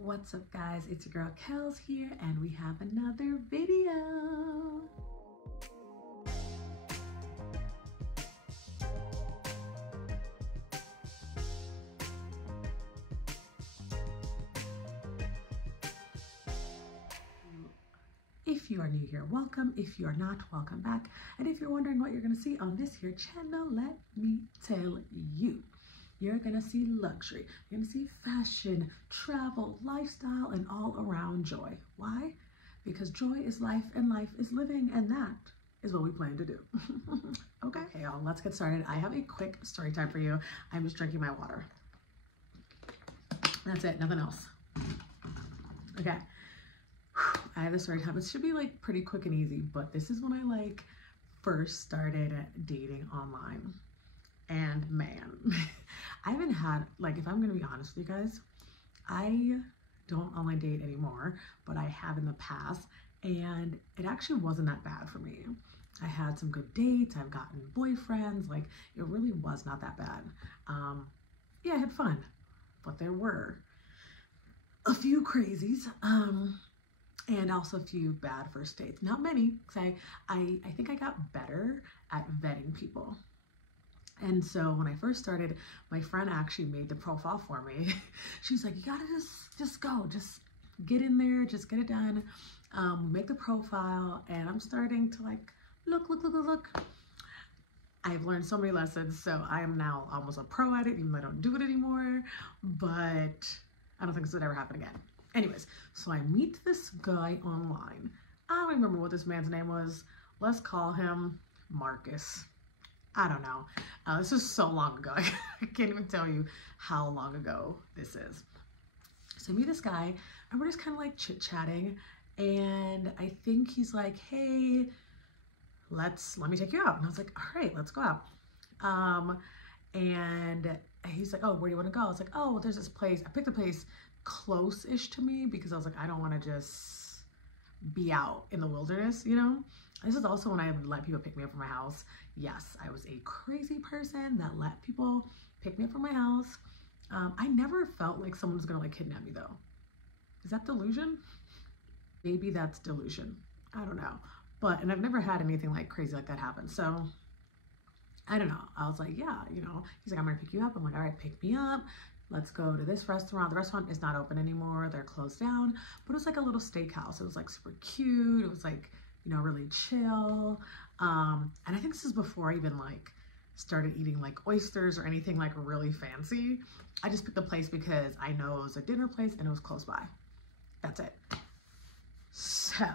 What's up guys, it's your girl Kels here and we have another video. If you are new here, welcome. If you are not, welcome back. And if you're wondering what you're gonna see on this here channel, let me tell you. You're gonna see luxury, you're gonna see fashion, travel, lifestyle, and all around joy. Why? Because joy is life and life is living, and that is what we plan to do. Okay, y'all, let's get started. I have a quick story time for you. I'm just drinking my water. That's it, nothing else. Okay, I have a story time. It should be like pretty quick and easy, but this is when I first started dating online. And man, I haven't had, if I'm gonna be honest with you guys, I don't online date anymore, but I have in the past, and it actually wasn't that bad for me. I had some good dates, I've gotten boyfriends, it really was not that bad. Yeah, I had fun, but there were a few crazies, and also a few bad first dates. Not many, because I think I got better at vetting people. And so when I first started, my friend actually made the profile for me. She's like, you gotta just go, just get in there, just get it done. Make the profile, and I'm starting to look. I've learned so many lessons, so I am now almost a pro at it, even though I don't do it anymore, but I don't think this would ever happen again. Anyways, so I meet this guy online. I don't remember what this man's name was. Let's call him Marcus. I don't know. This is so long ago. I can't even tell you how long ago this is. So I meet this guy and we're just kind of chit-chatting, and I think he's like, hey, let me take you out. And I was like, all right, let's go out. And he's like, oh, where do you want to go? I was like, oh, well, there's this place. I picked a place close-ish to me because I was like, I don't want to just be out in the wilderness, you know? This is also when I would let people pick me up from my house. Yes, I was a crazy person that let people pick me up from my house. I never felt like someone was gonna kidnap me though. Is that delusion? Maybe that's delusion. I don't know. And I've never had anything crazy like that happen. So I don't know. I was like, yeah, you know, he's like, I'm gonna pick you up. I'm like, all right, pick me up. Let's go to this restaurant. The restaurant is not open anymore. They're closed down, but it was a little steakhouse. It was super cute. It was you know, really chill. And I think this is before I even started eating oysters or anything really fancy. I just picked the place because I know it was a dinner place and it was close by. That's it. So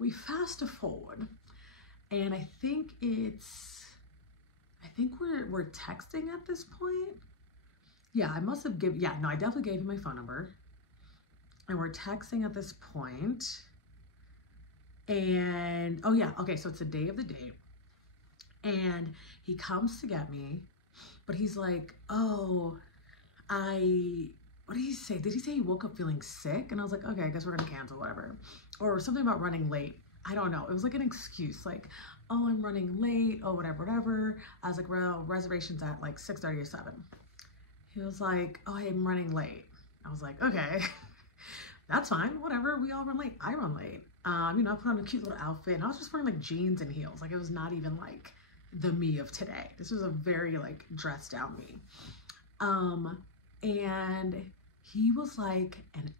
we fast forward, and I think we're texting at this point. Yeah, I must have given, yeah, no, I definitely gave him my phone number, and we're texting at this point. And oh yeah, okay, so it's the day of the date, and he comes to get me, but he's like, oh, what did he say? Did he say he woke up feeling sick? And I was like, okay, I guess we're gonna cancel, whatever. Or something about running late. I don't know. It was an excuse, oh, I'm running late, oh, whatever. I was like, well, reservation's at 6:30 or 7. He was like, oh, I'm running late. I was like, okay, that's fine, whatever. We all run late. I run late. You know, I put on a cute little outfit, and I was just wearing jeans and heels. It was not even the me of today. This was a very dressed down me. And he was an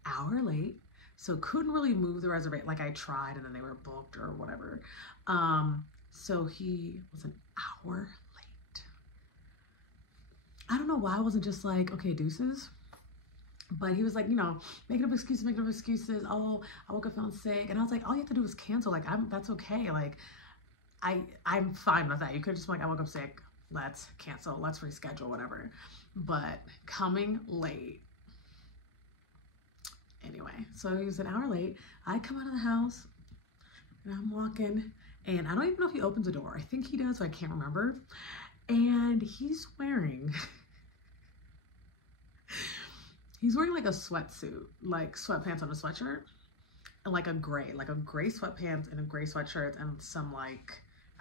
hour late, so couldn't really move the reservation. I tried, and then they were booked or whatever. So he was an hour late. I don't know why I wasn't just okay, deuces. But he was you know, making up excuses. Oh, I woke up feeling sick. And I was like, all you have to do is cancel. That's okay. I'm fine with that. You could just I woke up sick. Let's cancel. Let's reschedule, whatever. But coming late. Anyway, so he was an hour late. I come out of the house, and I'm walking, and I don't even know if he opens the door. I think he does, so I can't remember. And he's wearing... He's wearing a sweatsuit, sweatpants on a sweatshirt, and a gray sweatpants and a gray sweatshirt, and some I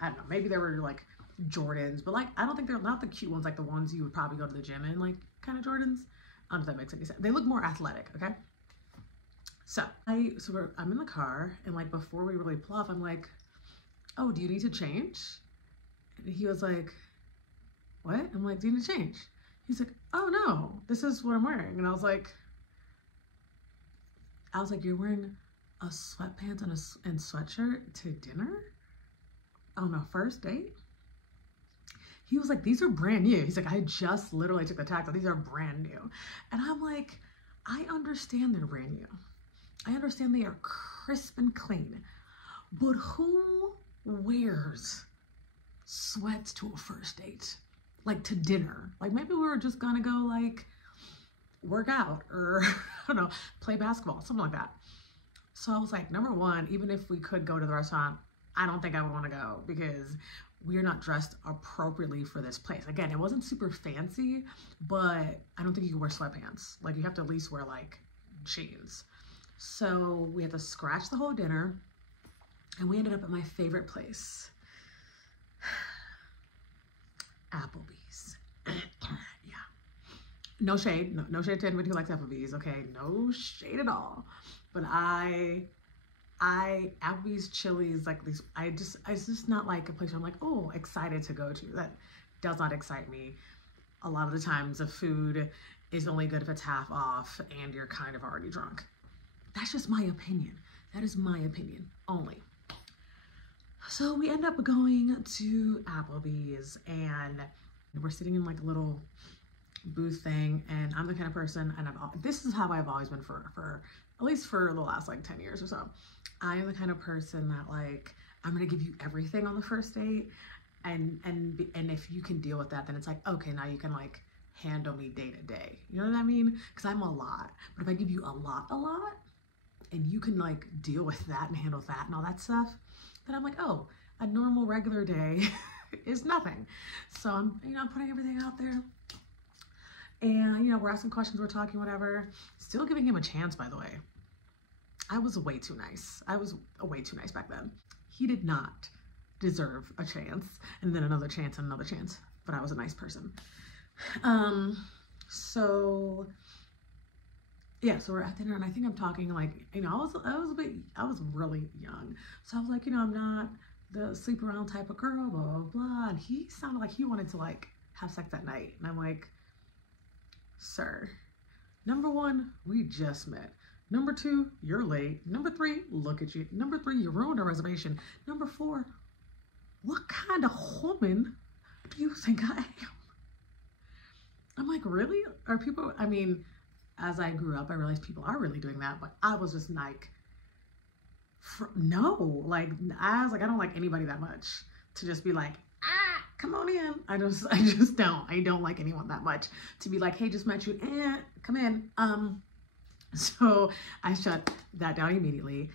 don't know, maybe they were Jordans, but I don't think they're not the cute ones, the ones you would probably go to the gym in, kind of Jordans. I don't know if that makes any sense. They look more athletic, okay? I'm in the car, and like before we really pull off, I'm like, oh, do you need to change? And he was like, what? I'm like, do you need to change? He's like, oh no, this is what I'm wearing. And I was like, you're wearing a sweatpants and sweatshirt to dinner on a first date? He was like, these are brand new. He's like, I just literally took the tag off. These are brand new. And I'm like, I understand they're brand new. I understand they are crisp and clean. But who wears sweats to a first date? Like to dinner? Like maybe we were just gonna go like work out or I don't know, play basketball, something like that. So I was like, number one, even if we could go to the restaurant, I don't think I would want to go because we're not dressed appropriately for this place. Again, it wasn't super fancy, but I don't think you can wear sweatpants. Like you have to at least wear like jeans. So we had to scratch the whole dinner and we ended up at my favorite place, Applebee's. Yeah. No shade, no shade to anybody who likes Applebee's, okay? No shade at all. But Applebee's, Chili's, like these, it's just not like a place where I'm like, oh, excited to go to. That does not excite me. A lot of the times the food is only good if it's half off and you're kind of already drunk. That's just my opinion. That is my opinion only. So we end up going to Applebee's and we're sitting in like a little booth thing, and I'm the kind of person, and this is how I've always been for at least for the last like 10 years or so. I am the kind of person that like, I'm gonna give you everything on the first date, and if you can deal with that, then it's like, okay, now you can like handle me day to day. You know what I mean? Because I'm a lot, but if I give you a lot, and you can like deal with that and handle that and all that stuff, then I'm like, oh, a normal regular day is nothing. So I'm, putting everything out there. And, we're asking questions, we're talking, whatever. Still giving him a chance, by the way. I was way too nice. I was way too nice back then. He did not deserve a chance, and then another chance and another chance, but I was a nice person. So we're at dinner, and I think I'm talking like, I was really young. So I was like, I'm not the sleep around type of girl, blah, blah, blah. And he sounded like he wanted to like have sex that night. And I'm like, sir, number one, we just met. Number two, you're late. Number three, look at you. Number three, you ruined our reservation. Number four, what kind of woman do you think I am? I'm like, really? Are people, as I grew up, I realized people are really doing that, but I was just like, no, like, I was like, I don't like anybody that much to just be like, come on in. I don't like anyone that much to be like, hey, just met you, come in. So I shut that down immediately.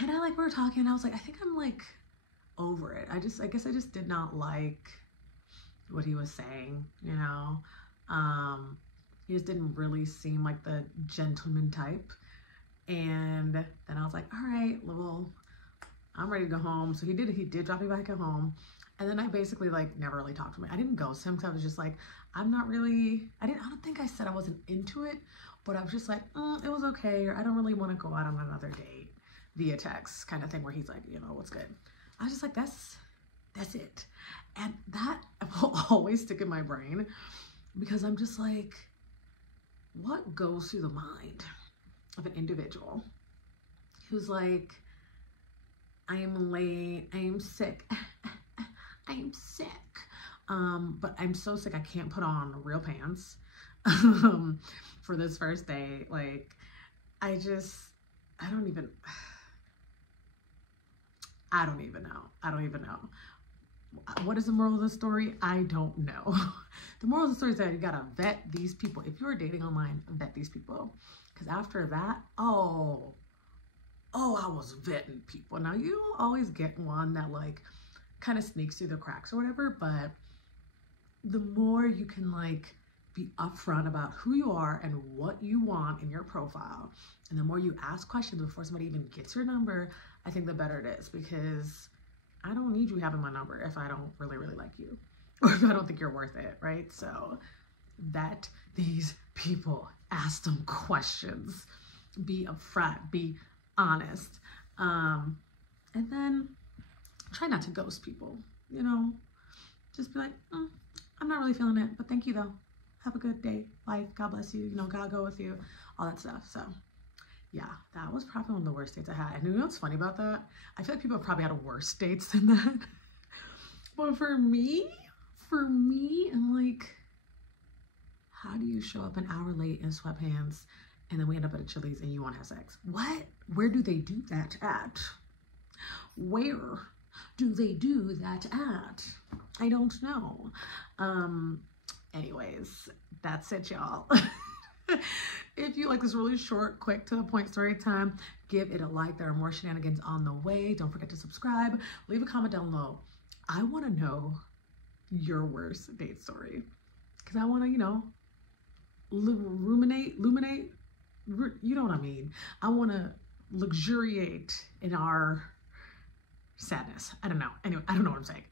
And we were talking, I was like, I think I'm like over it. I guess I just did not like what he was saying, he just didn't really seem like the gentleman type. And then I was like, all right, well, I'm ready to go home. So he did drop me back at home. And then I basically like never really talked to him. I didn't ghost him because I was just like, I don't think I said I wasn't into it, but I was just like, it was okay. Or I don't really want to go out on another date via text kind of thing where he's like, what's good. I was just like, that's it. And that will always stick in my brain because I'm just like, what goes through the mind of an individual who's like, I am late, I am sick, I am sick, but I'm so sick I can't put on real pants for this first day. Like, I don't even know. What is the moral of the story? I don't know. The moral of the story is that you gotta vet these people. If you're dating online, vet these people. Because after that, I was vetting people. Now, you always get one that like kind of sneaks through the cracks or whatever, but the more you can like be upfront about who you are and what you want in your profile, and the more you ask questions before somebody even gets your number, I think the better it is, because I don't need you having my number if I don't really, really like you, or if I don't think you're worth it, right? So that these people, ask them questions. be upfront, be honest. And then try not to ghost people, you know, just be like, I'm not really feeling it, but thank you though. Have a good day, life, God bless you, you know, God go with you, all that stuff. So yeah, that was probably one of the worst dates I had. And you know what's funny about that? I feel like people have probably had worse dates than that. But for me, I'm like, how do you show up an hour late in sweatpants and then we end up at a Chili's and you want to have sex? What? Where do they do that at? Where do they do that at? I don't know. Anyways, that's it, y'all. If you like this really short, quick, to the point story time, give it a like. There are more shenanigans on the way. Don't forget to subscribe. Leave a comment down below. I want to know your worst date story, because I want to, you know, ruminate, you know what I mean. I want to luxuriate in our sadness. I don't know. Anyway, I don't know what I'm saying.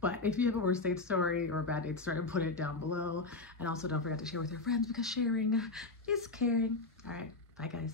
But if you have a worst date story or a bad date story, put it down below. And also don't forget to share with your friends, because sharing is caring. All right. Bye, guys.